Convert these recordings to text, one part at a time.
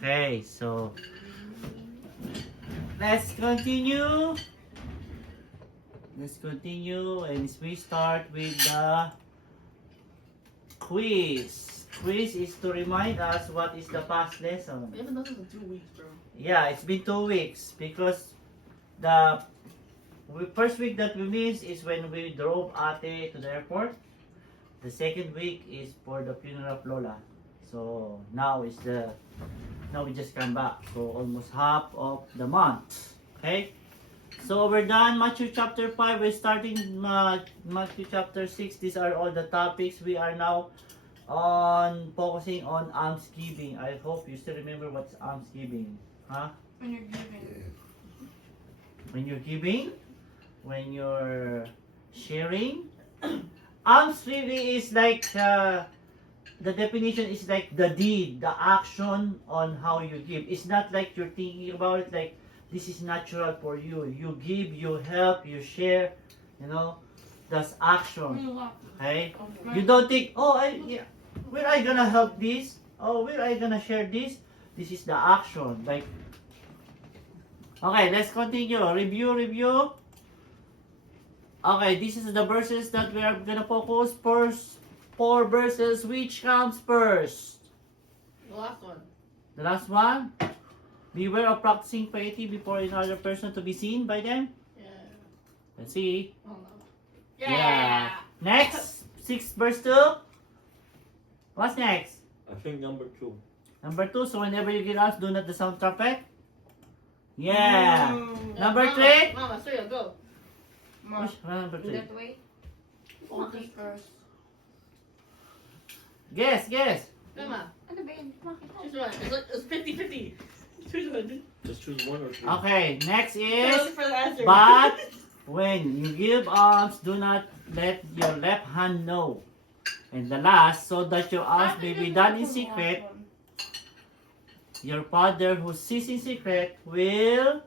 Okay, so let's continue. And we start with the quiz. Quiz is to remind us what is the past lesson. We haven't done this in 2 weeks, bro. Yeah, it's been 2 weeks because the first week that we missed is when we drove Ate to the airport. The second week is for the funeral of Lola. So now we just come back. So almost half of the month. Okay? So we're done Matthew chapter 5. We're starting Matthew chapter 6. These are all the topics. We are now on focusing on almsgiving. I hope you still remember what's almsgiving. Huh? When you're giving. When you're giving, when you're sharing. Alms really is like the definition is like the deed, the action on how you give. It's not like you're thinking about it like this is natural for you. You give, you help, you share, you know, that's action. Okay? You don't think, where I gonna help this? Oh, where I gonna share this? This is the action. Like, okay, let's continue. Review. Okay, this is the verses that we are gonna focus. First, 4 verses. Which comes first? The last one. The last one? Beware of practicing piety before another person to be seen by them. Yeah. Let's see. Oh no. Yeah. Next, 6 verse 2. What's next? I think number 2. Number 2. So whenever you get us, do not the sound trumpet. Yeah. Number 3. Mama, Surya, go. Which one, number 3? That way? Focus first. Guess. Mama, Ano ba yun? choose one. It's 50-50. Choose one. Just choose 1 or 2. Okay, next Look is, for the answer. but when you give alms, do not let your left hand know. And the last, so that your alms may be done in secret, your Father who sees in secret will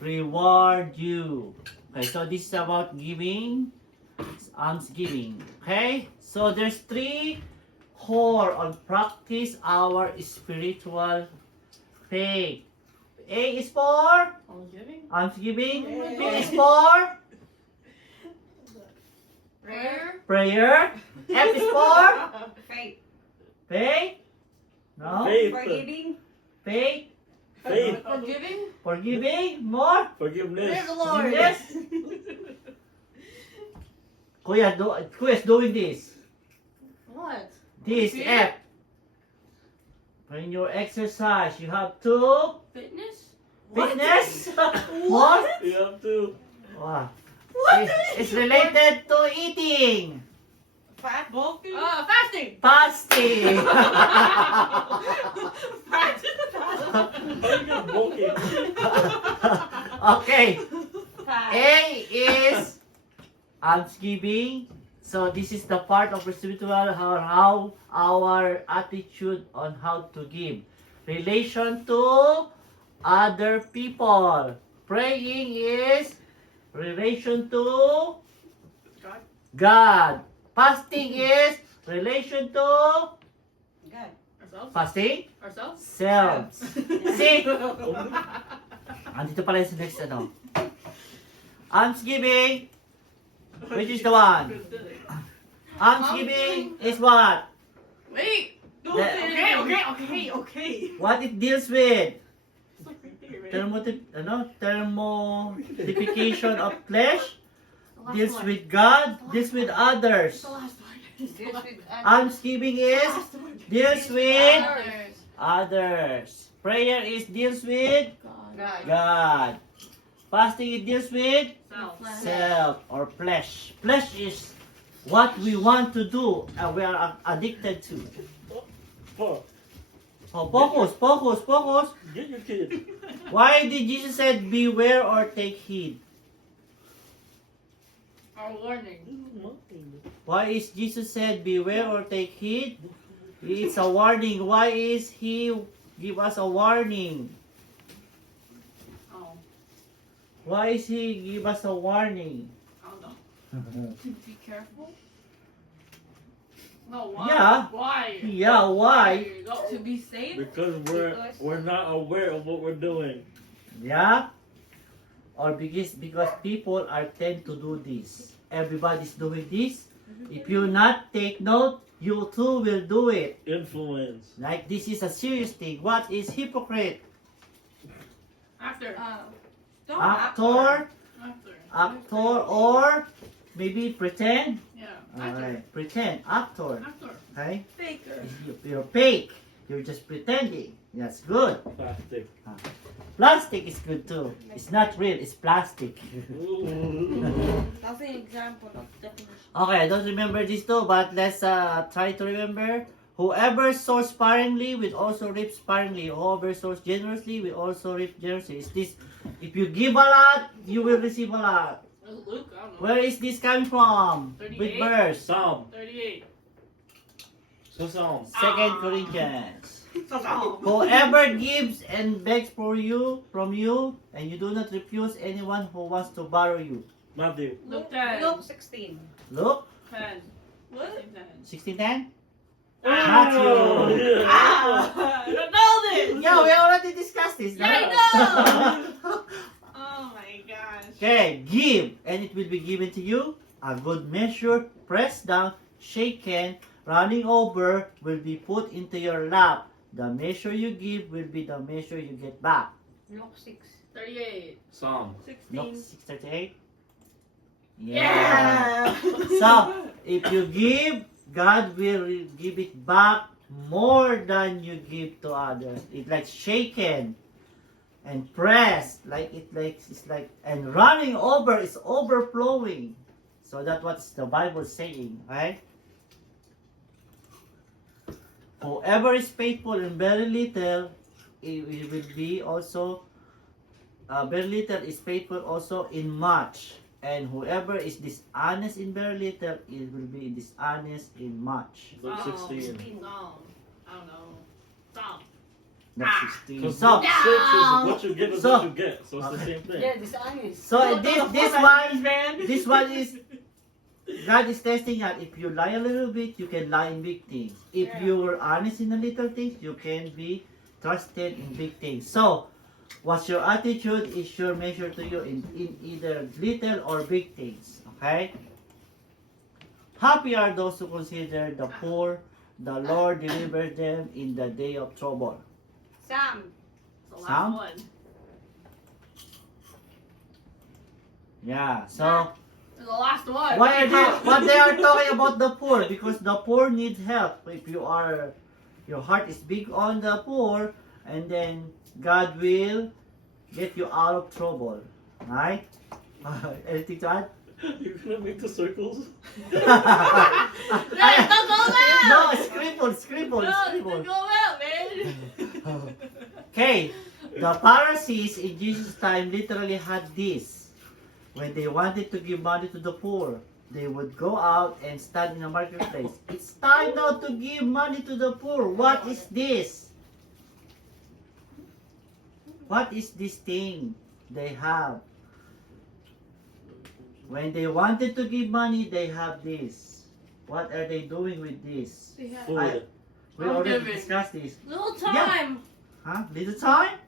reward you. Okay, so this is about giving, almsgiving. Okay, so there's 3 core on practice our spiritual faith. A is for almsgiving. B is for prayer. F is for Faith. faith. No? Faith. Forgiving. Faith. Faith. Forgiving. More. Forgiveness. Praise the Lord. Yes. Kuya's doing this. What? This Okay. F. When you exercise, you have to Fitness? fitness. More. You have to. Wow. It's related to eating. Fat. Bulking? Fasting! Fasting. How you get bulking? Okay. Fat. A is almsgiving. So this is the part of spiritual how our attitude on how to give. Relation to other people. Praying is relation to God. Fasting is relation to Good. Ourselves? fasting Ourselves? selves. See? Andito pala yung next almsgiving. Which is the one? Almsgiving is what? Wait! Don't That- say it. Okay. What it deals with? It's like right there, right? Thermodification of flesh, The last deals one. with God, deals with others. The last one. This with Almsgiving The is last one. deals with Others. others. Prayer is deals with God. God. Fasting it deals with Self. self or flesh. Flesh is what we want to do and we are addicted to. Fuck. Oh, focus. Get your kid. Why did Jesus said beware or take heed? Our warning. Why is Jesus said beware or take heed? It's a warning. Why is he give us a warning? Oh. Why is he give us a warning? I don't know. Be careful. No, why? Yeah. Why? Yeah, why? Go. To be safe. Because we're not aware of what we're doing. Yeah? Or because people are tend to do this. Everybody's doing this. If you not take note, you too will do it. Influence. Like this is a serious thing. What is hypocrite? After. Don't Actor, After. actor, or maybe pretend. Yeah. After. Alright, pretend, actor. After. Okay? Faker. You're fake. You're just pretending. That's good. Plastic. Plastic is good too. It's not real. It's plastic. That's an example of definition. Okay, I don't remember this too, but let's try to remember. Whoever sows sparingly will also reap sparingly. Whoever sows generously will also reap generously. Is this? If you give a lot, you will receive a lot. Where's Luke? I don't know. Where is this coming from? 38. With verse. Psalm. 38. So Psalm. 2 Corinthians. Oh. Whoever gives and begs from you, and you do not refuse anyone who wants to borrow you. Matthew. Luke 10. Luke 16. Look, 10. What? 10. 16:10. Oh, Matthew. yeah. Ah! I don't know this! Yeah, we already discussed this. Yeah, I know. Oh my gosh. Okay, give, and it will be given to you. A good measure, pressed down, shaken, running over, will be put into your lap. The measure you give will be the measure you get back. Luke 6. 38. Psalm. 16. Look, 6:38. Yeah! So, if you give, God will give it back more than you give to others. It's like shaken and pressed, it's like and running over, it's overflowing. So that's what the Bible is saying, right? Whoever is faithful in very little, it will be also very little is faithful also in much. And whoever is dishonest in very little, it will be dishonest in much. Luke Oh. 16. Psalm. I don't know. Psalm. That's Ah. 16. Because So, Luke 6 is what you give is So- what you get. So it's the Okay. same thing. Yeah, dishonest. so Don't this forget one, man. this one is God is testing that if you lie a little bit, you can lie in big things. If Yeah. you are honest in the little things, you can be trusted in big things. So, what's your attitude is your measure to you in either little or big things. Okay? Happy are those who consider the poor. The Lord delivers them in the day of trouble. Sam. It's the last Psalm? one. Yeah. So, It's the last one. why are what they are talking about the poor? Because the poor need help. If your heart is big on the poor, and then God will get you out of trouble, right? Anything to add? You're gonna make the circles? Don't go out! No, scribble. No, don't go out, man! Okay, the Pharisees in Jesus' time literally had this. When they wanted to give money to the poor, they would go out and stand in the marketplace. It's time now to give money to the poor. What is this? What is this thing they have? When they wanted to give money, they have this. What are they doing with this? Food. We I'm already giving. discussed this. Little time! Huh? Little time?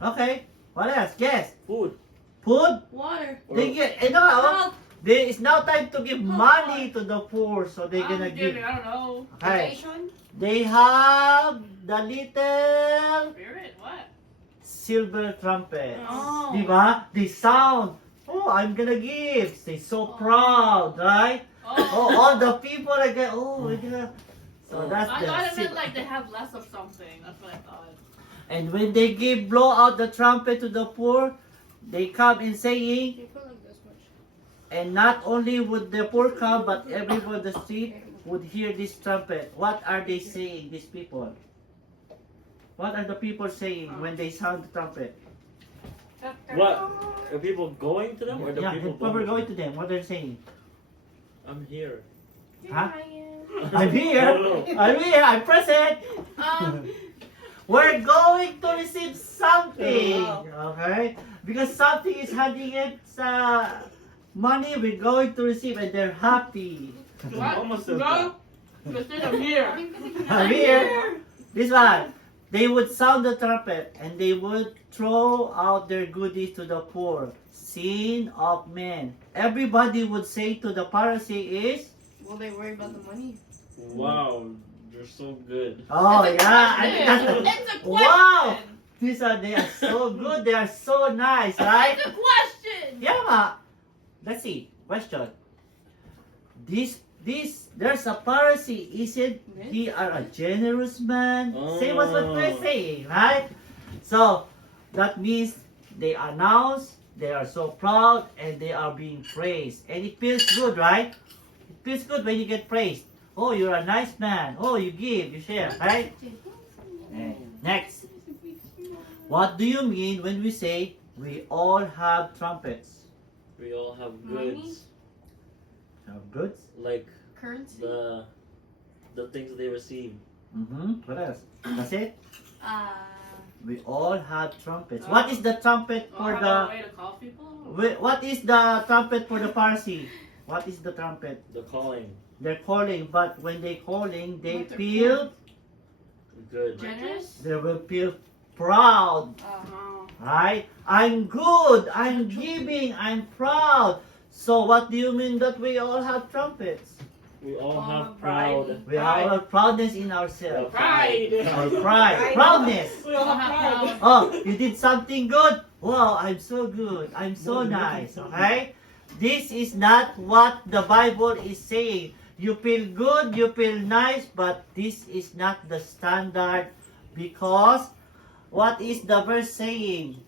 Okay. What else? Guess. Food. Food? Water. They get. Help! It's now time to give money to the poor, so they're gonna I'm give. giving, I don't know. Okay. Donation. They have the little Spirit? What? silver trumpet. Oh. Diba? They sound. Oh, I'm gonna give. They're so proud, right? Oh, all the people are going. Oh, we're gonna. So that's I the. thought it meant sil- like they have less of something. That's what I thought. And when they blow out the trumpet to the poor, they come in saying, You put like this much. and not only would the poor come, but everyone on the street would hear this trumpet. What are they saying, these people? What are the people saying when they sound the trumpet? What? Are people going to them or the Yeah, people people were going to them. What are they saying? I'm here. Huh? I'm here. No. I'm here. I'm present. Um, We're going to receive something. Okay? Because something is handing it money we're going to receive and they're happy. What? Almost said No. Instead of here. Here. This one. They would sound the trumpet and they would throw out their goodies to the poor. Sin of men. Everybody would say to the Pharisee is, Will they worry about the money? Wow, you're so good. oh It's a yeah, I think that's question. the, It's a question. wow. These are, they are so good, they are so nice, right? It's a question. Yeah, ma. Let's see. Question. There's a Pharisee. Isn't he a generous man? Same as what we're saying, right? So that means they announce, they are so proud, and they are being praised, and it feels good, right? It feels good when you get praised. Oh, you're a nice man. Oh, you give, you share, right? Okay. Next. What do you mean when we say we all have trumpets? We all have Money? goods, Have goods? like Currency? the things they receive. What else? That's it? Uh, We all have trumpets. What is the trumpet for Oh, the... way to call people? What is the trumpet for the Pharisee? What is the trumpet? The calling, They're calling, but when they calling, they What they're feel, good. generous? they will feel proud, Oh. right? I'm good, I'm giving, I'm proud. So what do you mean that we all have trumpets? We all Oh, have pride. proud. We all have proudness in ourselves. Pride. Our pride, proudness. We all have pride. Oh, you did something good? Wow, I'm so good. I'm so nice. Okay? This is not what the Bible is saying. You feel good, you feel nice, but this is not the standard because what is the verse saying?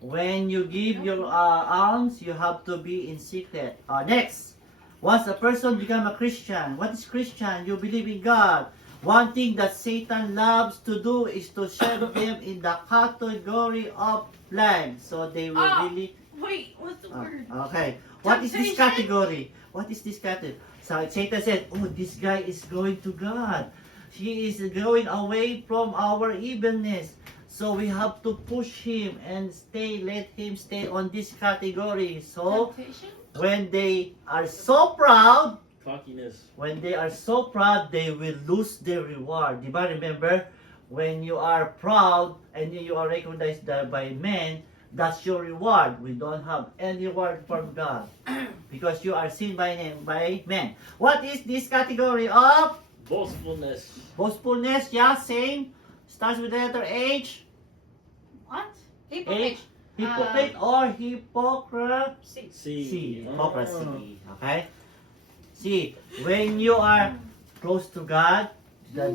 When you give your alms, you have to be in secret. Next. Once a person become a Christian, what is Christian? You believe in God. One thing that Satan loves to do is to shove them in the category of blind. So they will Ah. really... Wait, what's the word? Okay. What is this Temptation? category? What is this category? So Satan said, oh, this guy is going to God. He is going away from our evilness. So we have to push him and let him stay on this category. So Temptation? when they are so proud, Cockiness. when they are so proud, they will lose their reward. Diba, remember? When you are proud and you are recognized by men, that's your reward. We don't have any reward from God because you are seen by men. What is this category of Boastfulness. boastfulness? Yeah, same. Starts with the letter H. What? H. Hypocrite or hypocrisy. See. Hypocrisy. Okay? See, when you are close to God, the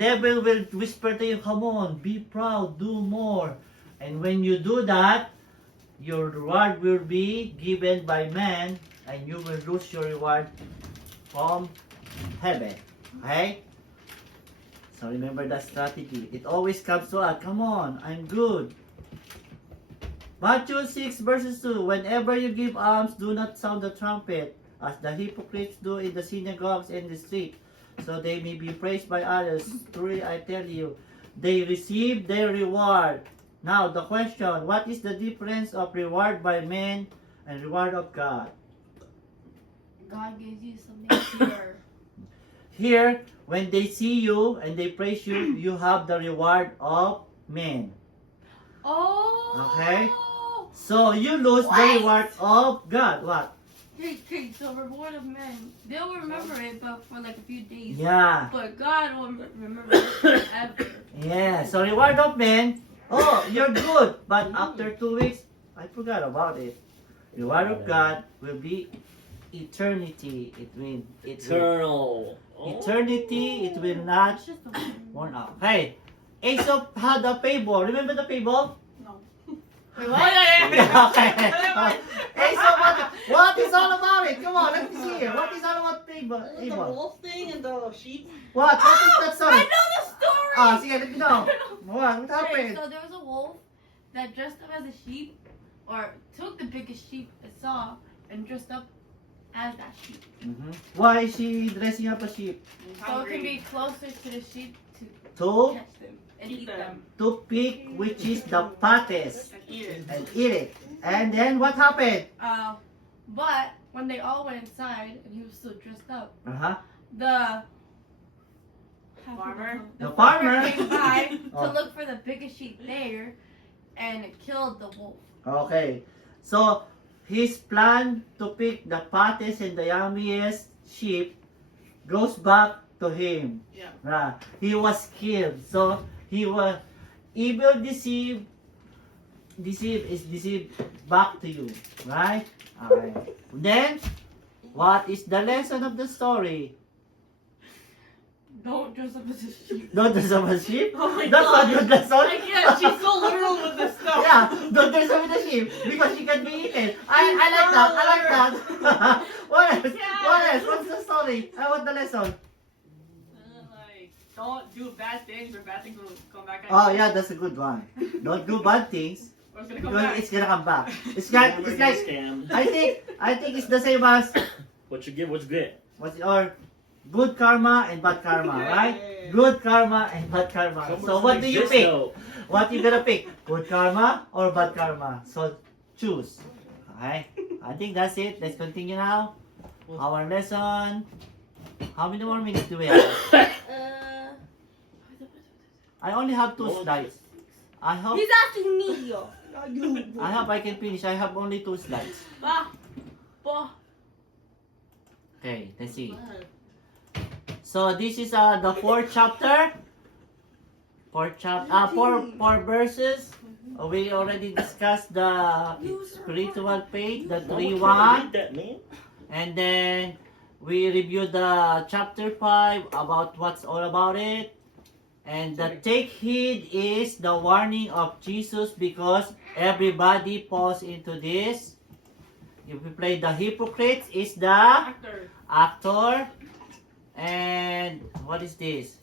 devil will whisper to you, come on, be proud, do more. And when you do that, your reward will be given by man and you will lose your reward from heaven. Okay? So remember that strategy. It always comes to us, come on, I'm good. Matthew 6 verses 2, whenever you give alms, do not sound the trumpet, as the hypocrites do in the synagogues and the street, so they may be praised by others. Truly I tell you, they receive their reward. Now the question, what is the difference of reward by men and reward of God? God gives you something pure. Here, when they see you and they praise you, you have the reward of men. Oh! Okay. So you lose the What? reward of God. What? Okay, so reward of men. They'll remember it, but for like a few days. Yeah. But God will remember it forever. Yeah. So reward of men. Oh, you're good. But after 2 weeks, I forgot about it. Reward of God will be eternity. It will Eternal. Oh. eternity. It will not It's just a word. worn out. Hey, Aesop had a fable. Remember the fable? No. Wait, Oh, what? yeah. Okay. Aesop, what is all about it? Come on, let me see here. What is all about fable? The Fable? wolf thing and the sheep. What? What is that I story? know the story! Ah, sige, let me know. What Okay, happened? so there was a wolf that dressed up as a sheep, or took the biggest sheep it saw and dressed up as that sheep. Why is she dressing up a sheep? So it can be closer to the sheep to To catch them and eat them. pick which is the fattest And eat it. and eat it. And then what happened? But when they all went inside and he was still dressed up, Uh-huh. the Farmer? The farmer. came by Oh. to look for the biggest sheep there and killed the wolf. Okay. So, his plan to pick the fattest and the yummiest sheep goes back to him. Yeah. He was killed. So, he was evil deceive is deceived back to you. Right? Okay. Then, what is the lesson of the story? Don't dress up as a sheep. Don't dress up as sheep? Oh my That's god. not good lesson. I can't. She's so literal with this stuff. Yeah, don't dress up as a sheep because she can be eaten. I like that. I like that. What else? What else? What's the story? I want the lesson. Like, don't do bad things or bad things will come back at Oh you. yeah, that's a good one. Don't do bad things Or it's gonna come because back. it's gonna come back. It's Never it's get like scammed. I think it's the same as What you get, what you get. what's or good karma and bad karma, Yeah, right? yeah, yeah. Good karma and bad karma. Karma So what do you exists, pick? though. What you gonna pick? Good karma or bad karma? So choose. Okay. I think that's it. Let's continue now. Our lesson. How many more minutes do we have? I only have 2 slides. I hope He's asking me, yo. I hope I can finish. I have only 2 slides. Bah. Bah. Okay, let's see. So this is the 4th chapter. 4 verses. We already discussed the spiritual faith, the Mama 3-1. can't read that, man. And then we reviewed the chapter 5 about what's all about it. And the take heed is the warning of Jesus because everybody falls into this. If we play the hypocrites is the Actor. actor. And what is this?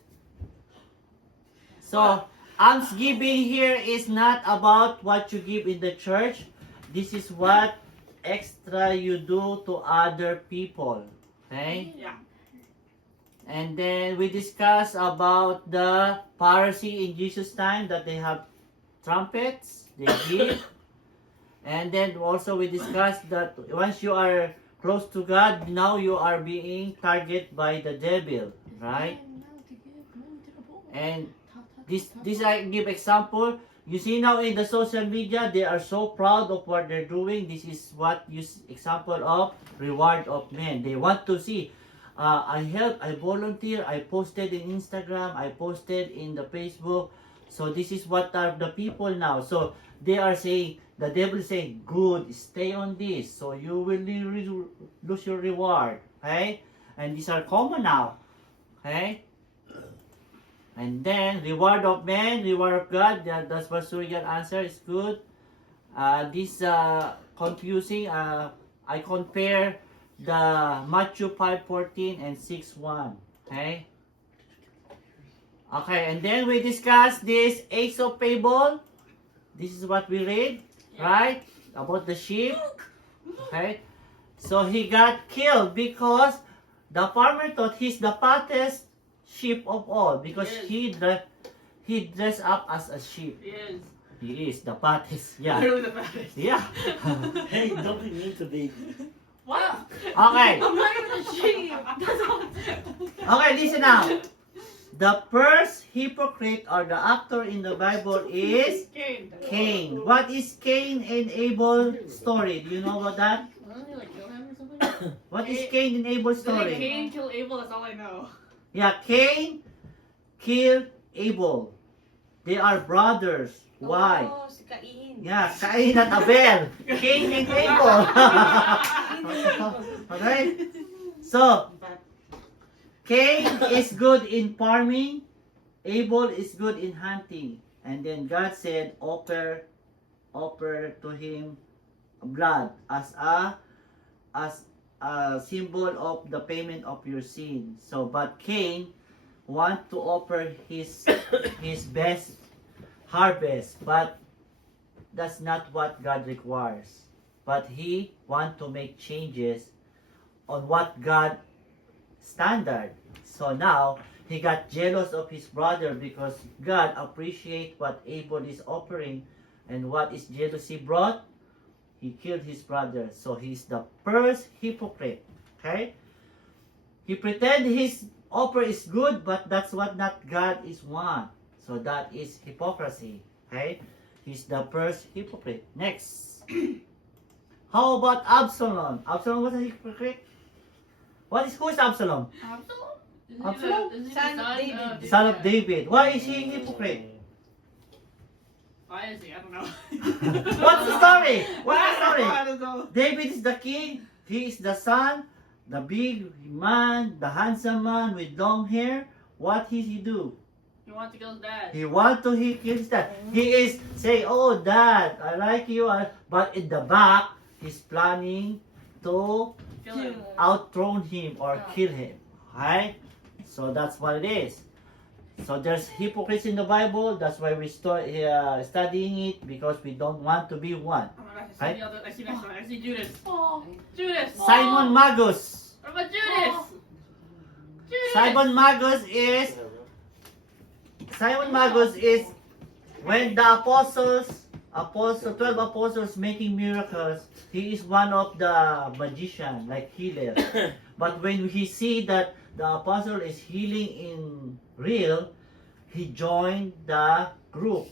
So, almsgiving here is not about what you give in the church. This is what extra you do to other people. Okay? Yeah. And then we discuss about the Pharisee in Jesus' time that they have trumpets, they give. And then also we discussed that once you are close to God, now you are being targeted by the devil, right? And this I give example. You see now in the social media, they are so proud of what they're doing. This is what example of reward of men. They want to see. I help, I volunteer, I posted in Instagram, I posted in the Facebook. So this is what are the people now. So they are saying, the devil is saying, good, stay on this. So you will lose your reward. Okay? And these are common now. Okay? And then, reward of man, reward of God. That's what Surya answer. Is good. This confusing. I compare the Matthew 5:14 and 6:1. Okay. Okay, and then we discuss this Aesop fable. This is what we read, right? About the sheep. Okay. So he got killed because the farmer thought he's the fattest sheep of all because Yes. he dressed up as a sheep. Yes. He is the fattest. Yeah. Literally the baddest. Yeah. Hey, don't be mean to baby. What? Okay. I'm not even a sheep. That's all. Okay, listen now. The first hypocrite or the actor in the Bible is Cain. Cain. What is Cain and Abel story? Do you know about that? Wasn't he like kill him or something? What is Cain and Abel Did story? Cain kill Abel? That's all I know. Yeah, Cain killed Abel. They are brothers. Why? Oh, si Cain. Yeah, Cain at Abel. Cain and Abel. Okay? So, Cain is good in farming. Abel is good in hunting. And then God said, offer to him blood as a symbol of the payment of your sin. So, but Cain want to offer his best harvest, but that's not what God requires. But he want to make changes on what God standard. So now he got jealous of his brother because God appreciate what Abel is offering, and what is jealousy brought? he killed his brother. So he's the first hypocrite. Okay? He pretend his offer is good, but that's what not God is want. So that is hypocrisy. Okay? He's the first hypocrite. Next. How about Absalom? Absalom was a hypocrite. Who is Absalom? Absalom? Absalom? Isn't he the Son of David. of Son of David. Why is he hypocrite? Why is he? I don't know. What's the story? What's the story? I don't know. David is the king. He is the son, the big man, the handsome man with long hair. What did he do? He wants to kill his dad. He want to kill his dad. He is say, "Oh, dad, I like you," but in the back, he's planning to Kill him. outthrone him or kill him. Right? So that's what it is. So there's hypocrites in the Bible. That's why we start studying it, because we don't want to be one. Oh my gosh, Right? I see next one. I see Judas. Oh. Judas. Simon Magus. What about Judas? Oh. Judas. Simon Magus is when the 12 apostles making miracles, he is one of the magician, like healer. But when he see that the apostle is healing in real, he joined the group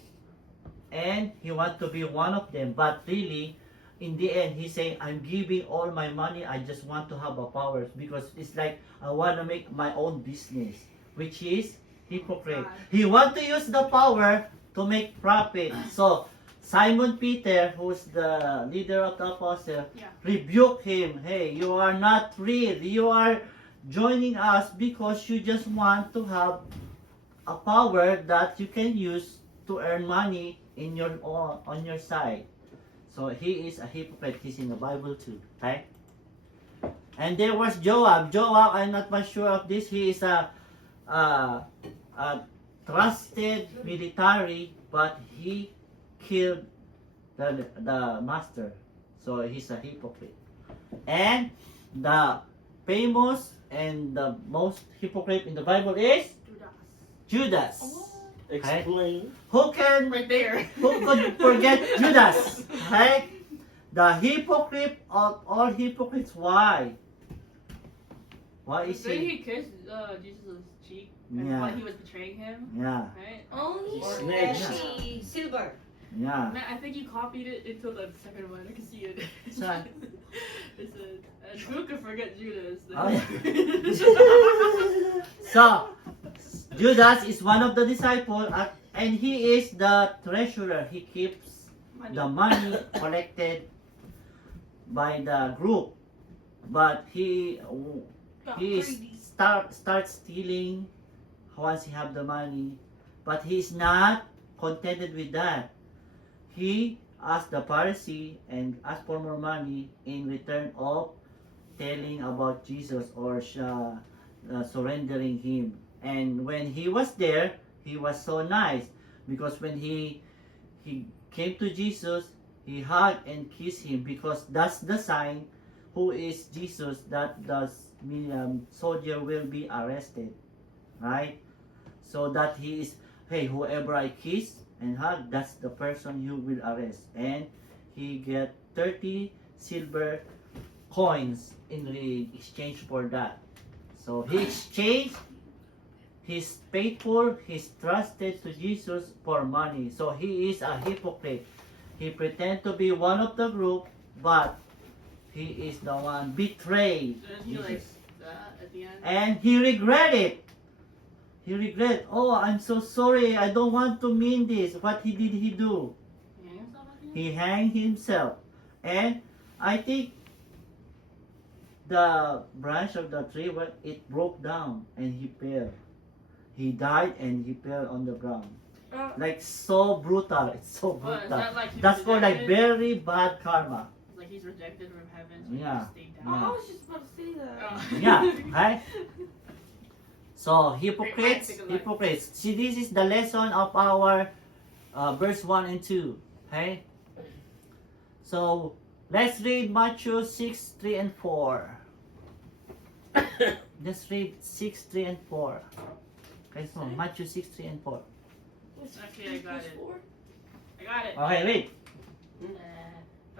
and he want to be one of them. But really, in the end, he's saying, I'm giving all my money, I just want to have a power, because it's like I want to make my own business, which is hypocrite. He want to use the power to make profit. So Simon Peter, who's the leader of the apostle, Yeah. rebuke him. Hey, you are not real. You are joining us because you just want to have a power that you can use to earn money in your on your side. So he is a hypocrite. He's in the Bible too, right? And there was Joab. Joab, I'm not much sure of this. He is a trusted military, but he killed the master. So he's a hypocrite. And the famous and the most hypocrite in the Bible is Judas. Judas. Explain. Who can Right there. who could forget Judas? Right? The hypocrite of all hypocrites. Why? Why is Didn't he? he kiss Jesus' cheek and Yeah. while he was betraying him? Yeah, Right? Only Snake. Ashley Silver. yeah. Man, I think you copied it into the second one. I can see it. Saan? It said, who could forget Judas? Oh, So, Judas is one of the disciples, and he is the treasurer. He keeps the money collected by the group, but he starts stealing once he have the money. But he is not contented with that. He asked the Pharisee and asked for more money in return of telling about Jesus or surrendering him. And when he was there, he was so nice, because when he came to Jesus, he hugged and kissed him, because that's the sign who is Jesus, that the soldier will be arrested, right? So that he is, hey, whoever I kiss and hug, that's the person you will arrest. And he get 30 silver coins in exchange for that. So he exchanged his faithful, his trusted to Jesus for money. So he is a hypocrite. He pretend to be one of the group, but he is the one betrayed Didn't he like Jesus. that at the end? And he regret it. He regret, oh, I'm so sorry, I don't want to mean this. What did he do? He hanged himself at the end? He hanged himself. And I think the branch of the tree, it broke down and he fell. He died and he fell on the ground. Like so brutal. It's so Oh, is brutal. that like he was That's for like rejected? very bad karma. Like he's rejected from heaven, so Yeah. he just stayed Oh, down. I was just about to say that. Oh. Yeah, right? So Great hypocrites, minds think alike. hypocrites. See, this is the lesson of our verse 1 and 2. Okay? So let's read Matthew 6, 3 and 4. Let's read 6, 3 and 4. Okay, so Matthew 6, 3 and 4. Okay, I got it. I got it. Okay, read.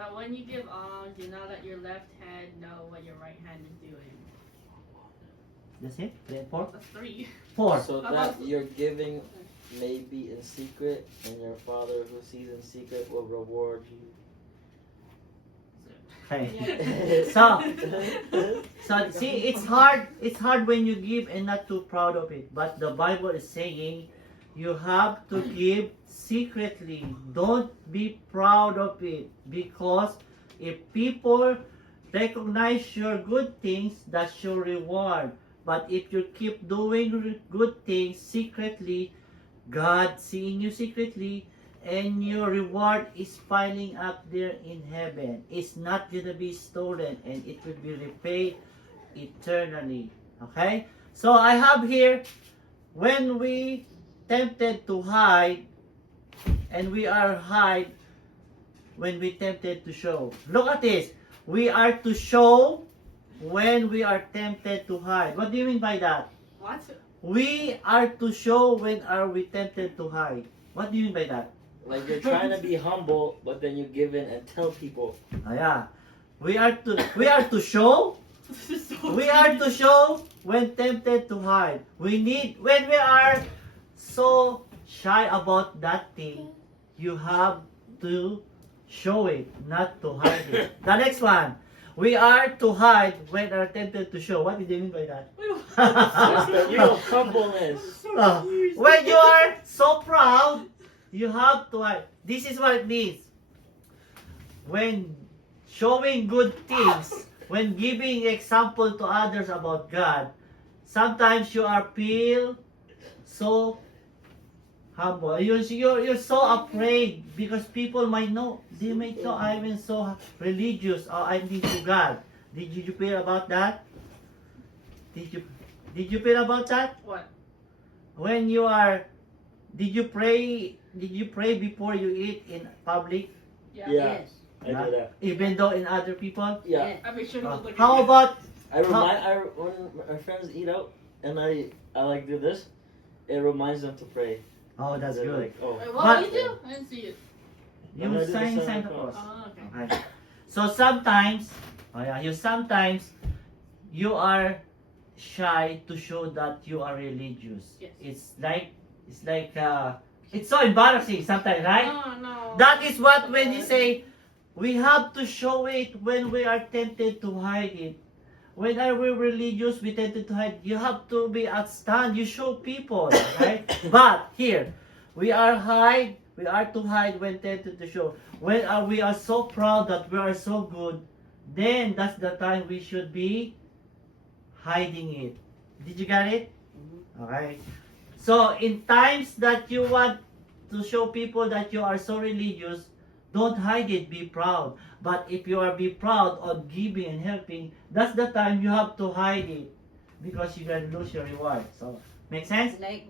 But when you give alms, do not let your left hand know what your right hand is doing. That's it? Four? That's 3. Four. So that you're giving maybe in secret, and your Father who sees in secret will reward you. Okay. So see, it's hard. It's hard when you give and not too proud of it. But the Bible is saying you have to give secretly. Don't be proud of it, because if people recognize your good things, that's your reward. But if you keep doing good things secretly, God seeing you secretly, and your reward is piling up there in heaven. It's not gonna be stolen, and it will be repaid eternally. Okay? So I have here, when we tempted to hide, and we are hide when we tempted to show. Look at this. We are to show when we are tempted to hide. What do you mean by that? What? We are to show when are we tempted to hide. What do you mean by that? Like you're trying to be humble, but then you give in and tell people. Yeah. We are to show. This is so We are to deep. show when tempted to hide. When we are so shy about that thing, you have to show it, not to hide it. The next one. We are to hide when are tempted to show. What do you mean by that? That's the real humbleness. When you are so proud, you have to hide. This is what it means. When showing good things, when giving example to others about God, sometimes you are feel so humble. You're so afraid because people might know. They might know I'm so religious or I'm into God. Did you feel about that? Did you feel about that? What? When you are, did you pray before you eat in public? Yeah. Yeah, I do that. Even though in other people? Yeah. I make sure no one look at How you. about, When my friends eat out and I like do this, it reminds them to pray. oh, that's They're good. like, oh. Wait, what But- do you do? I didn't see it. You I'm gonna do the sign sign the across. cross. Oh, okay. Okay. So sometimes, you are shy to show that you are religious. Yes. It's so embarrassing sometimes, right? No. That is what when you say, we have to show it when we are tempted to hide it. When are we religious, we tempted to hide. You have to be outstand. You show people, right? But here, we are to hide when tempted to show. When we are so proud that we are so good, then that's the time we should be hiding it. Did you get it? Okay. So in times that you want to show people that you are so religious, don't hide it, be proud. But if you are be proud of giving and helping, that's the time you have to hide it, because you're going to lose your reward. So, make sense? Like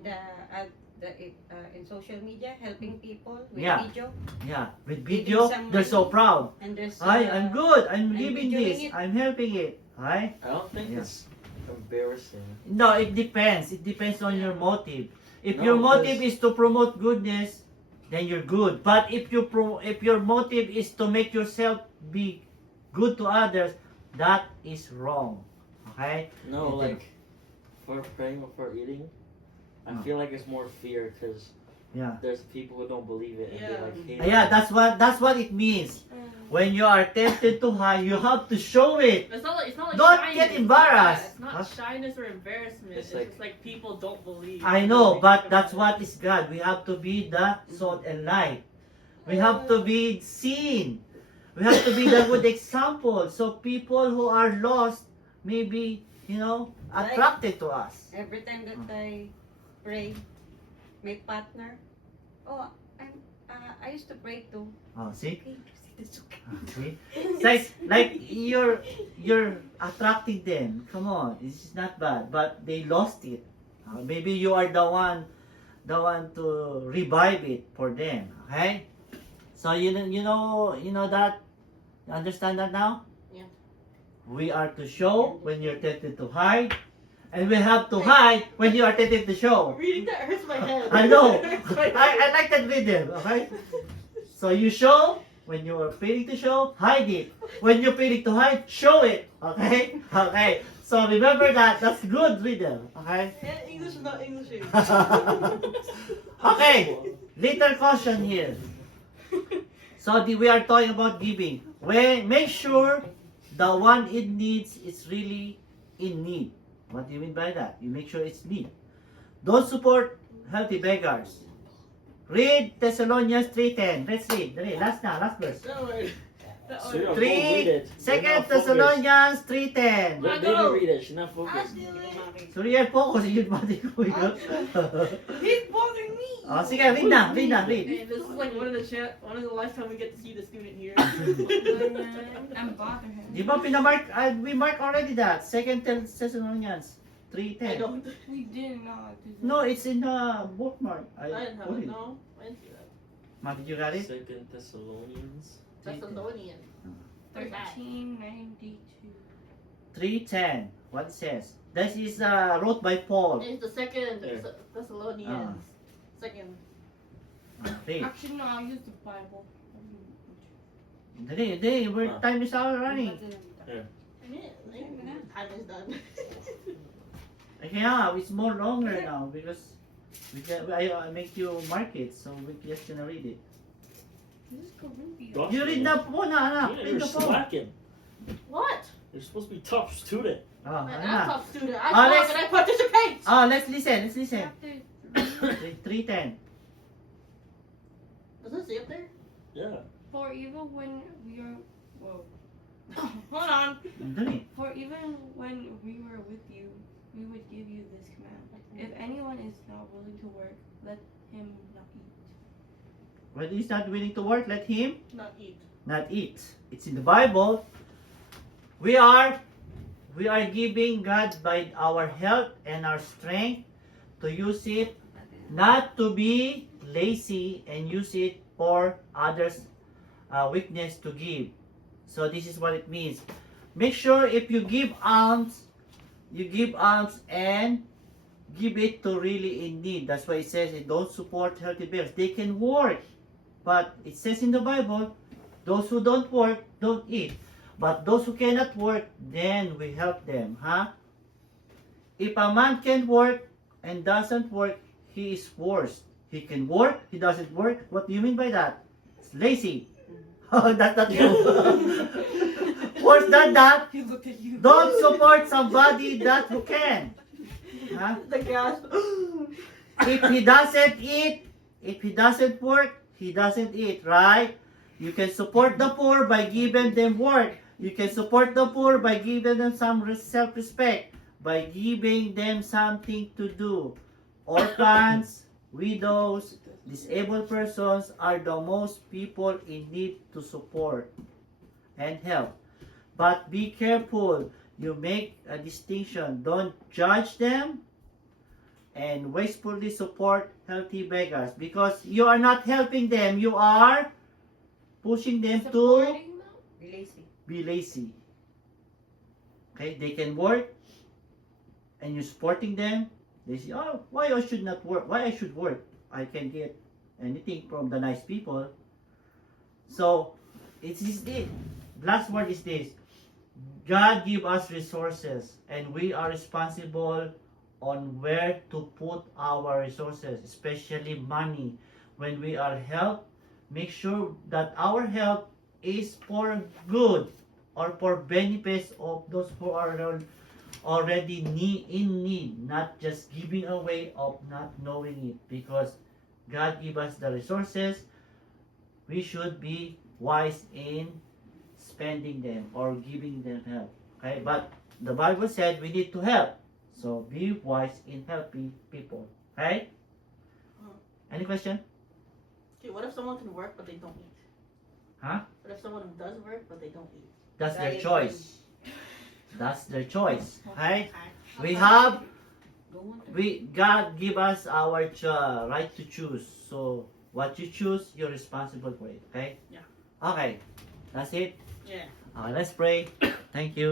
in social media, helping people with Yeah. video, Yeah. With Giving video, some they're so money. proud. and there's I'm good. I'm I'm giving videoing this. it. I'm helping it. Right? I don't think Yeah. it's embarrassing. No, it depends. It depends on your motive. If No, your motive because- is to promote goodness, then you're good. But if your motive is to make yourself be good to others, that is wrong. Okay? No, Okay. like for praying or for eating, I No. feel like it's more fear because Yeah. there's people who don't believe it and they Yeah. like hate it. Yeah, that's what it means. When you are tempted to hide, you have to show it. It's not like Don't shyness. get embarrassed. It's not Huh? shyness or embarrassment. It's It's, like- just like people don't believe. I know, but that's what is God. We have to be the salt and light. We have to be seen. We have to be the good example. So people who are lost may be, attracted to us. every time that I pray, my partner, I used to pray too. Oh, see? Okay, it's okay. See? It's like you're attracting them. Come on, this is not bad. But they lost it. Maybe you are the one to revive it for them. Okay? So you know that. You understand that now? Yeah. We are to show when you're tempted to hide, and we have to hide when you are tempted to show. Reading that hurts my head. I know. It hurts my I like that rhythm. Okay? So you show When you are feeling to show, hide it. When you're feeling to hide, show it. Okay? Okay. So remember that. That's good rhythm. Okay? English is not English. Okay. Little caution here. So we are talking about giving. Make sure the one in needs is really in need. What do you mean by that? You make sure it's need. Don't support healthy beggars. Read Thessalonians 3:10. Let's read. Last verse. She don't go read it. You're 2 not focused. Thessalonians 3:10. Let baby read it. She's not focused. So real focus. Yun ba di ko yun? He's bothering me. Oh, sige, read na. Hey, this is like one of the last time we get to see the student here. I'm bothering him. Di ba pinamark, we mark already that. 2 Thessalonians I 3:10. don't. We did not do that. No, it's in the bookmark. I didn't have put it. No, I didn't see that. Ma, did you got it? Second Thessalonians. Thessalonian. 1392. 3:10. What it says? This is wrote by Paul. It's the second Yeah. Thessalonians. Second. Read. Actually, no, I'll use the Bible. Dali, time is running. Time is done. Yeah, it's more longer now because I make you mark it so we just gonna read it. This is Corinthians. Gosh, You read the phone, anak. Yeah, Read you're the phone. slacking. What? You're supposed to be top student. Oh, Man, ano I'm na? top student. I Ah, talk let's- and I participate. Oh, let's listen. Chapter 3:10. Does it say up there? Yeah. For even when we are, whoa, hold on. Dali. For even when we were with you, we would give you this command: if anyone is not willing to work, let him not eat. When he's not willing to work, let him Not eat. not eat. It's in the Bible. We are giving God by our health and our strength to use it, not to be lazy and use it for others' weakness to give. So this is what it means. Make sure if you give alms and give it to really in need. That's why it says don't support healthy beggars. They can work, but it says in the Bible, those who don't work don't eat. But those who cannot work, then we help them, huh? If a man can work and doesn't work, he is worse. He can work, he doesn't work. What do you mean by that? It's lazy. Oh, that's not you. Worse than that, He looked at you. don't support somebody that who can. Huh? The gas. If he doesn't eat, if he doesn't work, he doesn't eat, right? You can support the poor by giving them work. You can support the poor by giving them some self-respect, by giving them something to do. Orphans, widows, disabled persons are the most people in need to support and help. But be careful. You make a distinction. Don't judge them and wastefully support healthy beggars because you are not helping them. You are pushing them to Supporting them? Be lazy. be lazy. Okay, they can work and you're supporting them. They say, oh, why I should not work? Why I should work? I can get anything from the nice people. So, it is this. Last word is this. God give us resources and we are responsible on where to put our resources, especially money. When we are helped, make sure that our help is for good or for benefits of those who are already in need, not just giving away of not knowing it. Because God give us the resources, we should be wise in spending them or giving them help. Okay, but the Bible said we need to help, so be wise in helping people. Okay? Any question? Okay, what if someone can work but they don't eat? Huh? What if someone does work but they don't eat? That's their That is choice. That's their choice. Okay? God give us our right to choose. So what you choose, you're responsible for it. Okay? Yeah. Okay. That's it. Yeah. Let's pray. Thank you.